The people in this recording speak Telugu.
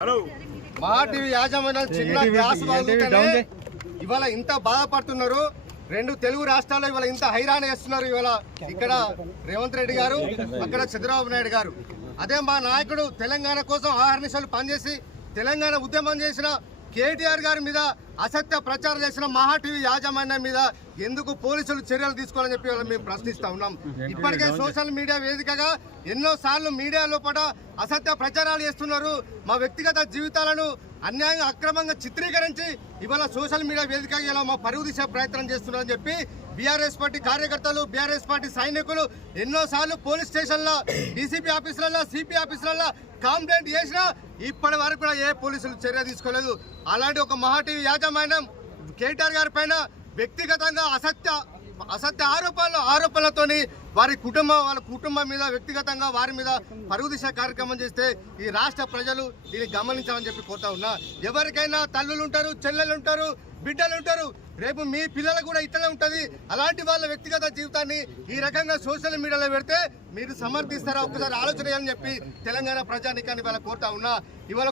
మహా టీవీ యాజమాన్యం చిన్న గ్యాస్ బాగుంటేనే ఇవాళ ఇంత బాధపడుతున్నారు. రెండు తెలుగు రాష్ట్రాల్లో ఇవాళ ఇంత హైరాణ చేస్తున్నారు. ఇవాళ ఇక్కడ రేవంత్ రెడ్డి గారు, అక్కడ చంద్రబాబు నాయుడు గారు. అదే మా నాయకుడు తెలంగాణ కోసం ఆహర్నిశలు పనిచేసి తెలంగాణ ఉద్యమం చేసిన కేటీఆర్ గారి మీద అసత్య ప్రచారం చేసిన మహా టీవీ యాజమాన్యం మీద ఎందుకు పోలీసులు చర్యలు తీసుకోవాలని చెప్పి మేము ప్రశ్నిస్తా ఉన్నాం. ఇప్పటికే సోషల్ మీడియా వేదికగా ఎన్నోసార్లు మీడియా లోపల అసత్య ప్రచారాలు చేస్తున్నారు. మా వ్యక్తిగత జీవితాలను అన్యాయంగా అక్రమంగా చిత్రీకరించి ఇవాళ సోషల్ మీడియా వేదికగా ఇలా మా పరువు తీసే ప్రయత్నం చేస్తున్నారని చెప్పి బీఆర్ఎస్ పార్టీ కార్యకర్తలు, బీఆర్ఎస్ పార్టీ సైనికులు ఎన్నోసార్లు పోలీస్ స్టేషన్లో, డీసీపీ ఆఫీసులలో, సిపి ఆఫీసులలో కంప్లైంట్ చేసినా ఇప్పటి వరకు కూడా ఏ పోలీసులు చర్య తీసుకోలేదు. అలాంటి ఒక మహా టీవీ యాజమాన్యం కేటీఆర్ గారి పైన వ్యక్తిగతంగా అసత్య ఆరోపణలతోని వాళ్ళ కుటుంబం మీద వ్యక్తిగతంగా వారి మీద పరువు దిశ కార్యక్రమం చేస్తే ఈ రాష్ట్ర ప్రజలు దీన్ని గమనించాలని చెప్పి కోరుతా ఉన్నా. ఎవరికైనా తల్లులు ఉంటారు, చెల్లెలు ఉంటారు, బిడ్డలు ఉంటారు. రేపు మీ పిల్లలకు కూడా ఇట్లనే ఉంటుంది. అలాంటి వాళ్ళ వ్యక్తిగత జీవితాన్ని ఈ రకంగా సోషల్ మీడియాలో పెడితే మీరు సమర్థిస్తారా? ఒక్కసారి ఆలోచన చేయాలని చెప్పి తెలంగాణ ప్రజానికాన్ని ఇవాళ కోరుతా ఉన్నా. ఇవాళ